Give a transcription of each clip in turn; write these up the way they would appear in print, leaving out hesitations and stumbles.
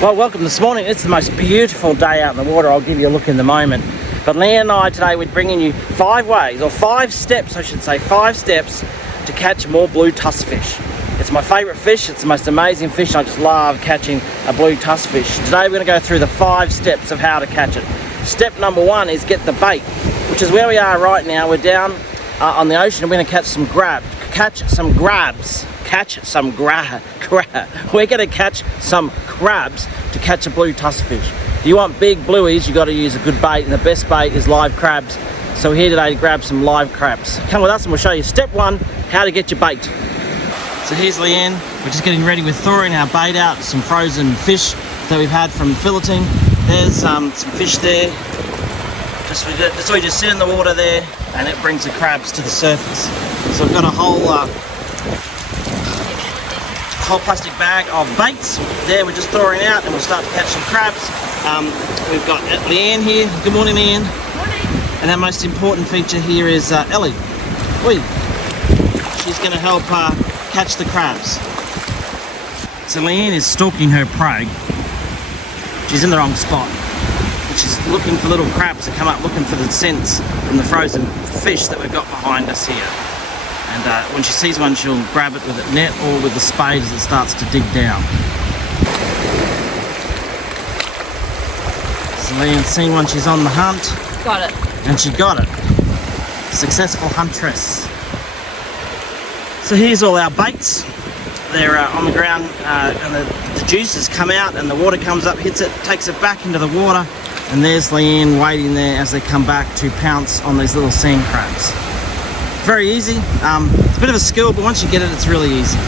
Well, welcome this morning. It's the most beautiful day out in the water. I'll give you a look in a moment. But Leanne and I today, we're bringing you 5 ways, or 5 steps, I should say, 5 steps to catch more blue tusk fish. It's my favourite fish. It's the most amazing fish. I just love catching a blue tusk fish. Today we're going to go through the 5 steps of how to catch it. Step number 1 is get the bait, which is where we are right now. We're down on the ocean and we're going to catch some grabs. We're going to catch some crabs to catch a blue tusk fish. If you want big blueies, you got to use a good bait, and the best bait is live crabs. So we're here today to grab some live crabs. Come with us and we'll show you step 1, how to get your bait. So here's Leanne. We're just getting ready with thawing our bait out, some frozen fish that we've had from filleting. There's some fish there. We just sit in the water there, and it brings the crabs to the surface. So we've got a whole plastic bag of baits there. We're just thawing out, and we'll start to catch some crabs. We've got Leanne here. Good morning, Leanne. Good morning. And our most important feature here is Ellie. Oi. She's going to help catch the crabs. So Leanne is stalking her prey. She's in the wrong spot. She's looking for little crabs to come up, looking for the scents from the frozen fish that we've got behind us here. And when she sees one, she'll grab it with a net or with the spade as it starts to dig down. So Leanne's seen one, she's on the hunt. Got it. And she got it. Successful huntress. So here's all our baits. They're on the ground and the juices come out and the water comes up, hits it, takes it back into the water. And there's Leanne waiting there as they come back to pounce on these little sand crabs. Very easy. It's a bit of a skill, but once you get it, it's really easy.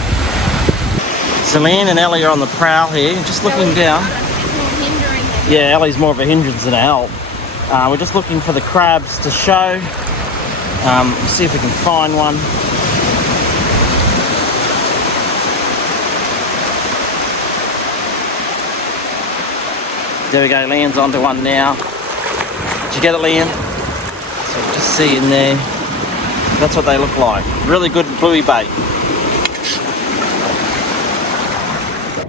So Leanne and Ellie are on the prowl here, just looking down. Yeah, Ellie's more of a hindrance than a help. We're just looking for the crabs to show. See if we can find one. There we go, Leanne's onto one now. Did you get it, Leanne? So just see in there. That's what they look like. Really good bluey bait.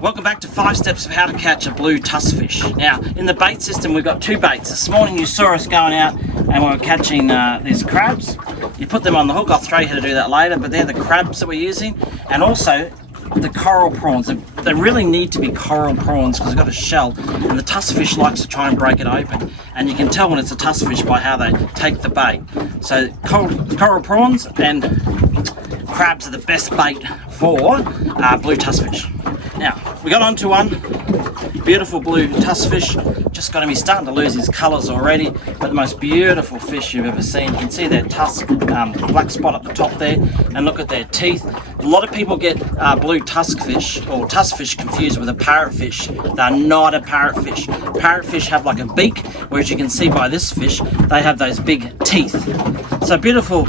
Welcome back to 5 steps of how to catch a blue tusk fish. Now, in the bait system, we've got 2 baits. This morning you saw us going out and we were catching these crabs. You put them on the hook. I'll show you how to do that later, but they're the crabs that we're using. And also, the coral prawns. They really need to be coral prawns because they've got a shell, and the tusk fish likes to try and break it open, and you can tell when it's a tusk fish by how they take the bait. So coral prawns and crabs are the best bait for blue tusk fish. Now we got onto one beautiful blue tusk fish. Just got him. He's starting to lose his colours already, but the most beautiful fish you've ever seen. You can see their tusk, black spot at the top there, and look at their teeth. A lot of people get blue tusk fish or tusk fish confused with a parrotfish. They're not a parrotfish. Parrotfish have like a beak, whereas you can see by this fish, they have those big teeth. So beautiful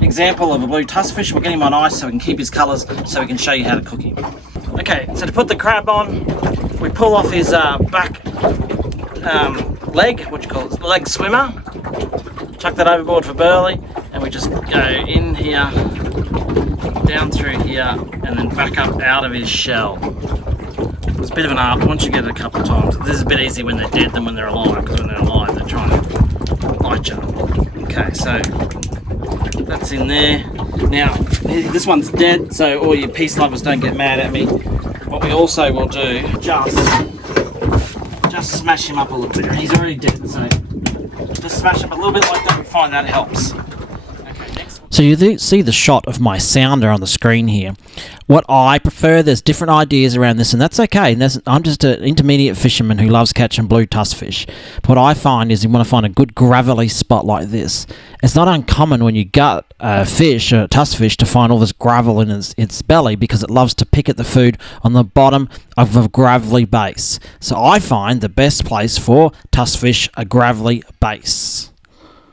example of a blue tusk fish. We're getting him on ice so we can keep his colours, so we can show you how to cook him. Okay, so to put the crab on, we pull off his back leg, what you call it, leg swimmer. Chuck that overboard for burley, and we just go in here, down through here, and then back up out of his shell. It's a bit of an art, but once you get it a couple of times, this is a bit easier when they're dead than when they're alive, because when they're alive they're trying to bite you. Okay, so that's in there. Now, this one's dead, so all you peace lovers don't get mad at me. What we also will do, just smash him up a little bit. He's already dead, so just smash him a little bit like that. We find that helps. Okay, next. So you see the shot of my sounder on the screen here. What I prefer, there's different ideas around this, and that's okay. And I'm just an intermediate fisherman who loves catching blue tusk fish. But what I find is you want to find a good gravelly spot like this. It's not uncommon when you gut a fish, a tusk fish, to find all this gravel in its belly, because it loves to pick at the food on the bottom of a gravelly base. So I find the best place for tusk fish a gravelly base.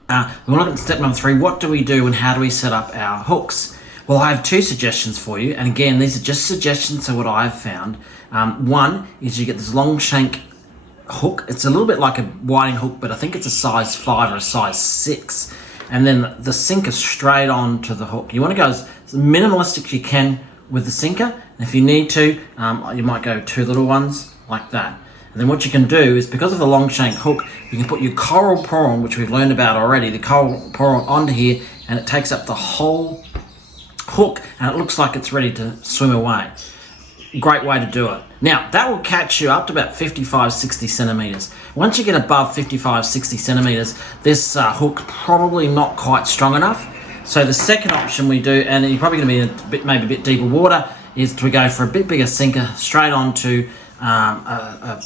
We're looking at step number 3. What do we do and how do we set up our hooks? Well, I have 2 suggestions for you, and again, these are just suggestions of what I've found. One is you get this long shank hook. It's a little bit like a whiting hook, but I think it's a size 5 or a size 6. And then the sinker straight onto the hook. You want to go as minimalistic as you can with the sinker. And if you need to, you might go 2 little ones like that. And then what you can do is, because of the long shank hook, you can put your coral prawn, which we've learned about already, the coral prawn onto here, and it takes up the whole hook, and it looks like it's ready to swim away. Great way to do it. Now, that will catch you up to about 55-60 centimeters. Once you get above 55-60 centimeters, this hook probably not quite strong enough. So the second option we do, and you're probably going to be in maybe a bit deeper water, is to go for a bit bigger sinker straight onto a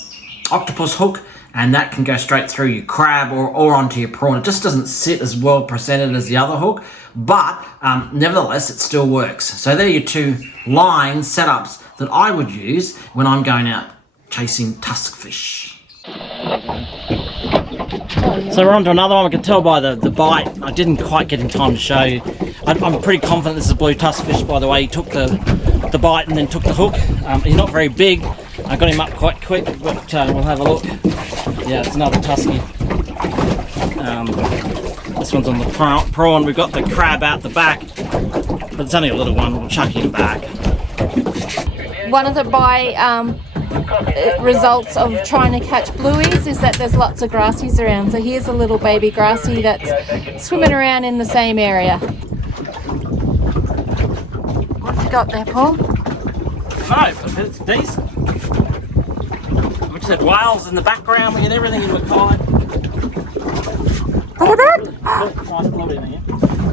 octopus hook, and that can go straight through your crab or onto your prawn. It just doesn't sit as well presented as the other hook, but nevertheless it still works. So there are your two line setups that I would use when I'm going out chasing tusk fish. So we're on to another one. I can tell by the bite. I didn't quite get in time to show you. I'm pretty confident this is a blue tusk fish by the way he took the bite and then took the hook. He's not very big. I got him up quite quick, but we'll have a look. Yeah, it's another tusky. This one's on the prawn. We've got the crab out the back, but it's only a little one. We'll chuck him back. One of the results of trying to catch blueies is that there's lots of grassies around. So here's a little baby grassie that's swimming around in the same area. What you got there, Paul? No, but it's decent. We just had whales in the background. We had everything in Mackay. Look at that! Nice blood in here.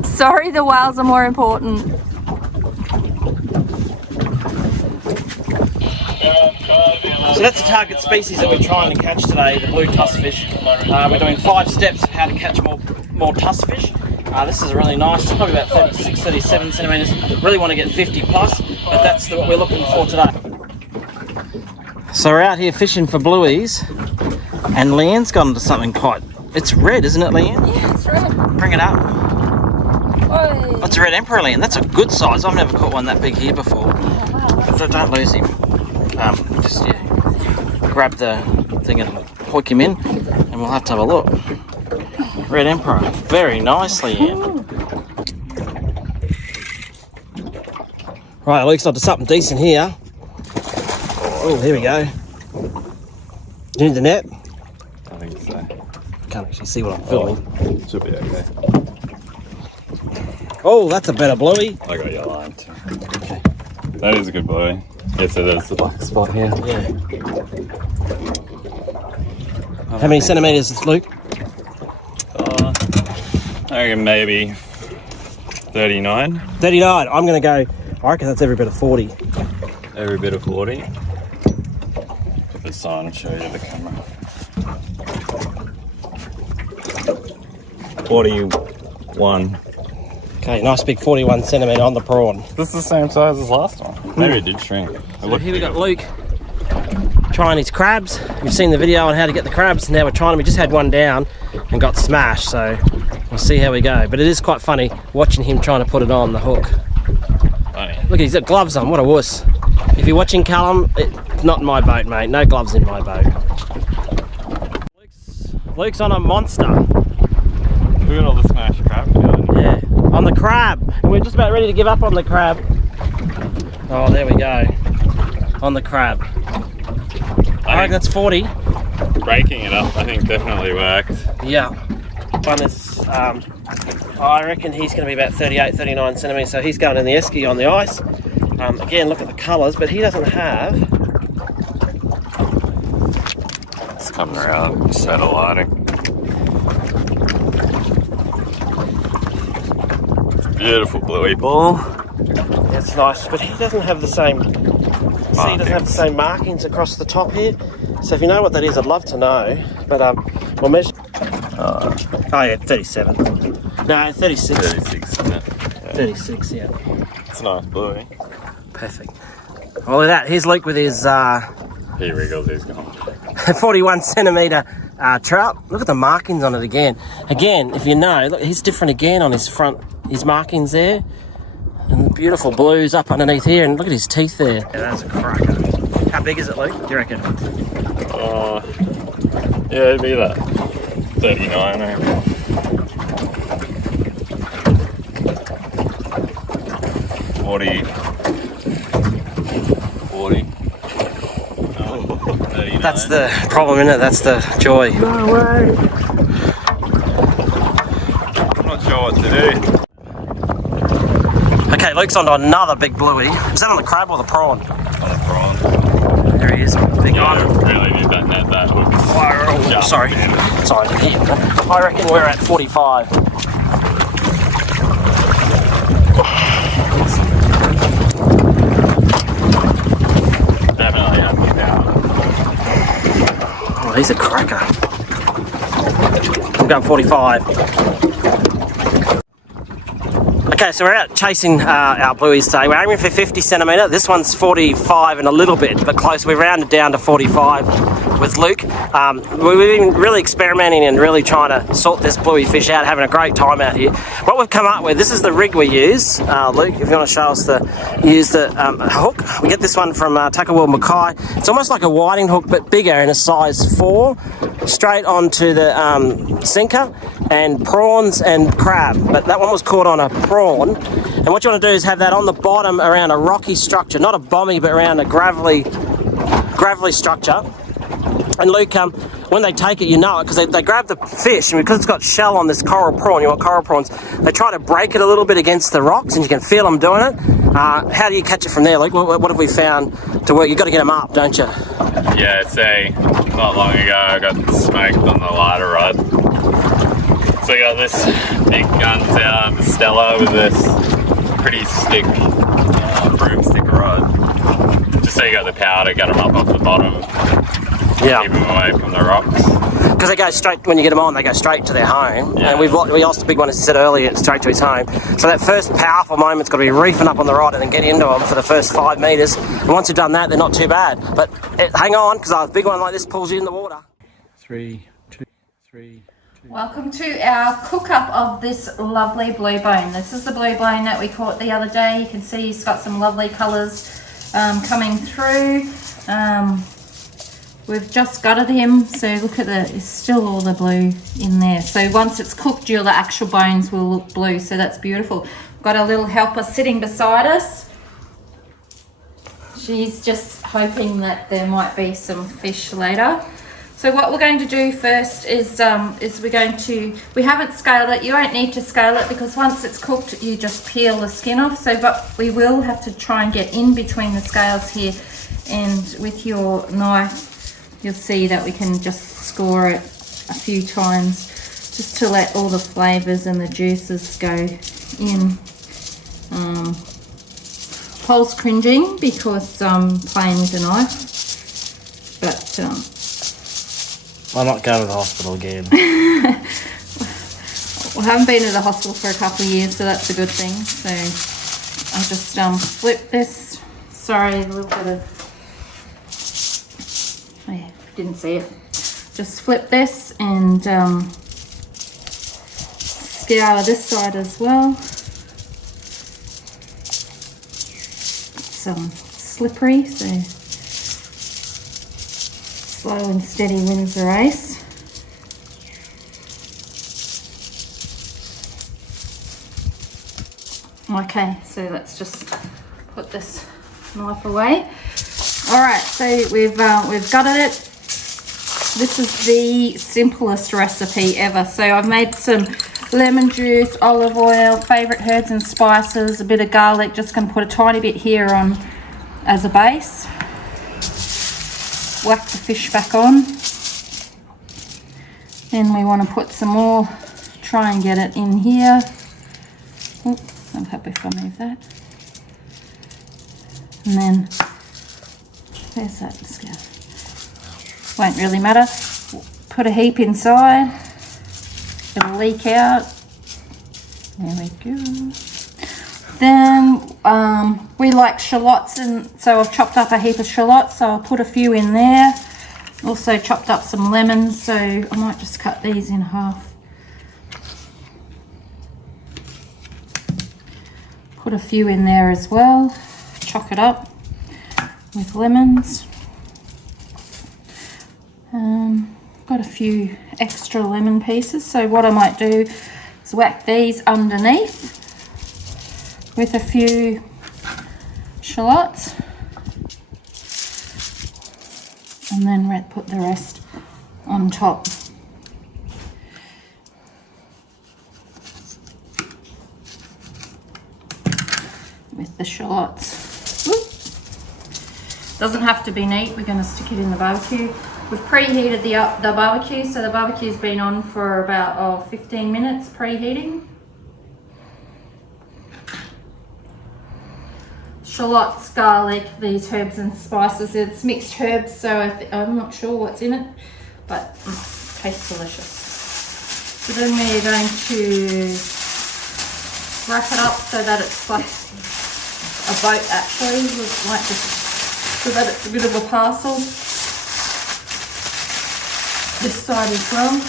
Sorry, the whales are more important. So that's the target species that we're trying to catch today, the blue tusk fish. We're doing 5 steps of how to catch more tusk fish. This is really nice, it's probably about 36, 37 centimetres. Really want to get 50 plus, but that's what we're looking for today. So we're out here fishing for blueies, and Leanne's got into something quite... It's red, isn't it, Leanne? Yeah, it's red. Bring it up. Oh, That's a red emperor, Leanne. That's a good size. I've never caught one that big here before. But don't lose him. Just grab the thing and hook him in, and we'll have to have a look. Red emperor. Very nicely, Leanne. Right, Luke's onto something decent here. Oh, here we go. In the net. I think so. Can't actually see what I'm filming. Should be okay. Oh, that's a better bluey. I got your line too. Okay. That is a good boy. Yes, it is the black spot here. Yeah. How many centimetres is Luke? I reckon maybe 39. 39. I'm going to go, I reckon that's every bit of 40. Every bit of 40. Put this on and show you the camera. 41. Okay, nice big 41 centimetre on the prawn. This is the same size as last one. Maybe it did shrink. So here we got Luke trying his crabs. You've seen the video on how to get the crabs. Now we're trying them. We just had one down and got smashed, so we'll see how we go. But it is quite funny watching him trying to put it on the hook. Funny. Look, he's got gloves on. What a wuss. If you're watching Callum, it's not in my boat, mate. No gloves in my boat. Luke's on a monster. Look at all the smashed crab going. Yeah, on the crab. And we're just about ready to give up on the crab. Oh, there we go. On the crab. I reckon that's 40. Breaking it up, I think, definitely worked. Yeah. One is, I reckon he's going to be about 38, 39 centimetres, so he's going in the esky on the ice. Again, look at the colours, but he doesn't have... It's coming around, satelliting. Beautiful bluey ball. It's nice, but he doesn't have the same... See, he doesn't have the same markings across the top here. So if you know what that is, I'd love to know. But we'll measure... Oh yeah, 37. No, 36. 36, isn't it? Yeah. 36, yeah. It's a nice bluey. Perfect. Well, look at that. Here's Luke with his He wriggles, he's gone. 41 centimetre trout. Look at the markings on it again. Again, if you know, look, he's different again on his front, his markings there. And beautiful blues up underneath here, and look at his teeth there. Yeah, that's a cracker. How big is it, Luke, do you reckon? Yeah, it'd be that 39, I reckon. 40. 40. That's the problem, isn't it? That's the joy. No way. I'm not sure what to do. Okay, Luke's onto another big bluey. Is that on the crab or the prawn? On the prawn. There he is. Big one. Really need that net, that hook. Oh, sorry. Sorry, I didn't hear. I reckon we're at 45. Definitely happy now. Oh, he's a cracker. I'm going 45. Okay, so we're out chasing our blueies today. We're aiming for 50 centimetre. This one's 45 and a little bit, but close. We've rounded down to 45 with Luke. We've been really experimenting and really trying to sort this bluey fish out, having a great time out here. What we've come up with, this is the rig we use. Luke, if you want to show us use the hook. We get this one from Tuckawell Mackay. It's almost like a whiting hook, but bigger in a size 4, straight onto the sinker, and prawns and crab. But that one was caught on a prawn. And what you want to do is have that on the bottom around a rocky structure, not a bommy, but around a gravelly structure. And Luke, when they take it, you know it, because they grab the fish, and because it's got shell on this coral prawn, you want coral prawns, they try to break it a little bit against the rocks, and you can feel them doing it. How do you catch it from there, Luke? What have we found to work? You've got to get them up, don't you? Yeah, not long ago I got smoked on the lighter rod. So I got this big guns out, the Stella with this pretty stick broomstick rod. Just so you got the power to get them up off the bottom. Yeah. Keep them away from the rocks. Because they go straight, when you get them on, they go straight to their home. Yeah. And we lost a big one, as I said earlier, straight to his home. So that first powerful moment's got to be reefing up on the rod and then get into them for the first 5 metres. And once you've done that, they're not too bad. But hang on, because a big one like this pulls you in the water. 3, 2, 3. Welcome to our cook-up of this lovely blue bone. This is the blue bone that we caught the other day. You can see he's got some lovely colours coming through. We've just gutted him, so look at there's still all the blue in there. So once it's cooked, the actual bones will look blue, so that's beautiful. We've got a little helper sitting beside us. She's just hoping that there might be some fish later. So what we're going to do first is we haven't scaled it. You won't need to scale it because once it's cooked, you just peel the skin off. So, but we will have to try and get in between the scales here, and with your knife, you'll see that we can just score it a few times just to let all the flavours and the juices go in. Paul's cringing because I'm playing with a knife, but I'm not going to the hospital again. we haven't been to the hospital for a couple of years, so that's a good thing. So I'll just flip this. Sorry, a little bit of... Oh yeah, didn't see it. Just flip this and scour this side as well. It's slippery, so slow and steady wins the race. Okay, so let's just put this knife away. All right, so we've gutted it. This is the simplest recipe ever. So I've made some lemon juice, olive oil, favourite herbs and spices, a bit of garlic. Just going to put a tiny bit here on as a base. Whack the fish back on. Then we want to put some more, try and get it in here. Oh, I'm happy if I move that. And then, there's that scale. Won't really matter. Put a heap inside. It'll leak out. There we go. Then we like shallots, and so I've chopped up a heap of shallots, so I'll put a few in there. Also chopped up some lemons, so I might just cut these in half. Put a few in there as well. Chock it up with lemons. Got a few extra lemon pieces, so what I might do is whack these underneath with a few shallots, and then put the rest on top. With the shallots. Whoop. Doesn't have to be neat, we're going to stick it in the barbecue. We've preheated the barbecue, so the barbecue's been on for about 15 minutes preheating. Shallots, garlic, these herbs and spices. It's mixed herbs, so I'm not sure what's in it, but tastes delicious. So then we're going to wrap it up so that it's like a boat actually, like this, so that it's a bit of a parcel. This side as well.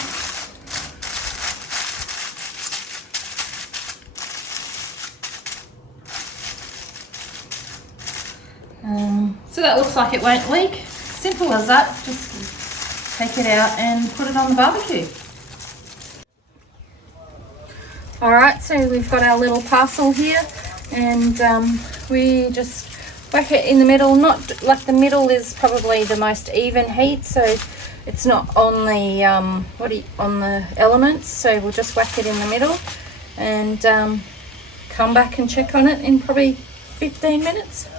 So that looks like it won't leak. Simple as that. Just take it out and put it on the barbecue. Alright, so we've got our little parcel here, and we just whack it in the middle. Not like the middle is probably the most even heat, so it's not on the on the elements. So we'll just whack it in the middle and come back and check on it in probably 15 minutes.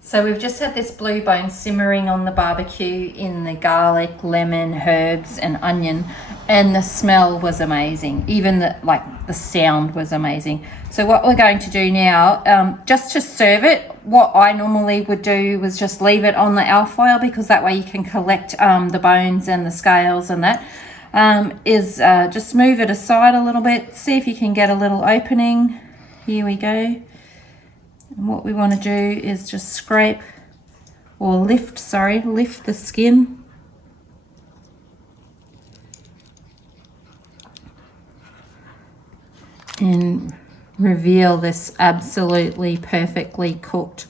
So we've just had this blue bone simmering on the barbecue in the garlic, lemon, herbs and onion, and the smell was amazing. Even the sound was amazing. So what we're going to do now, just to serve it, what I normally would do was just leave it on the alfoil, because that way you can collect the bones and the scales and that. Just move it aside a little bit, see if you can get a little opening. Here we go. And what we want to do is just scrape or lift the skin. And reveal this absolutely perfectly cooked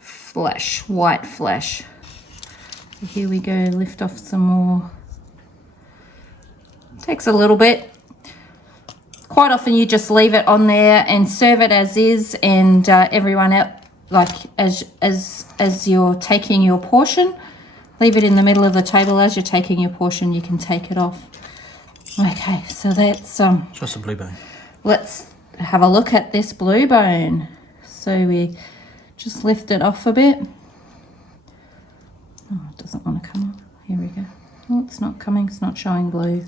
flesh, white flesh. Here we go, lift off some more. Takes a little bit. Quite often you just leave it on there and serve it as is, and everyone else, like as you're taking your portion, leave it in the middle of the table. As you're taking your portion, you can take it off. Okay, so that's Just a blue bone. Let's have a look at this blue bone. So we just lift it off a bit. Oh, it doesn't want to come off. Here we go. Oh, it's not coming. It's not showing blue.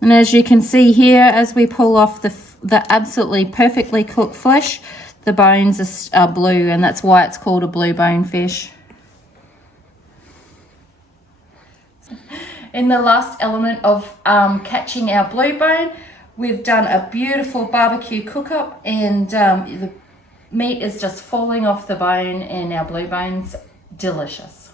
And as you can see here, as we pull off the absolutely perfectly cooked flesh, the bones are blue, and that's why it's called a blue bone fish. In the last element of catching our blue bone, we've done a beautiful barbecue cook-up, and the meat is just falling off the bone, and our blue bone's delicious.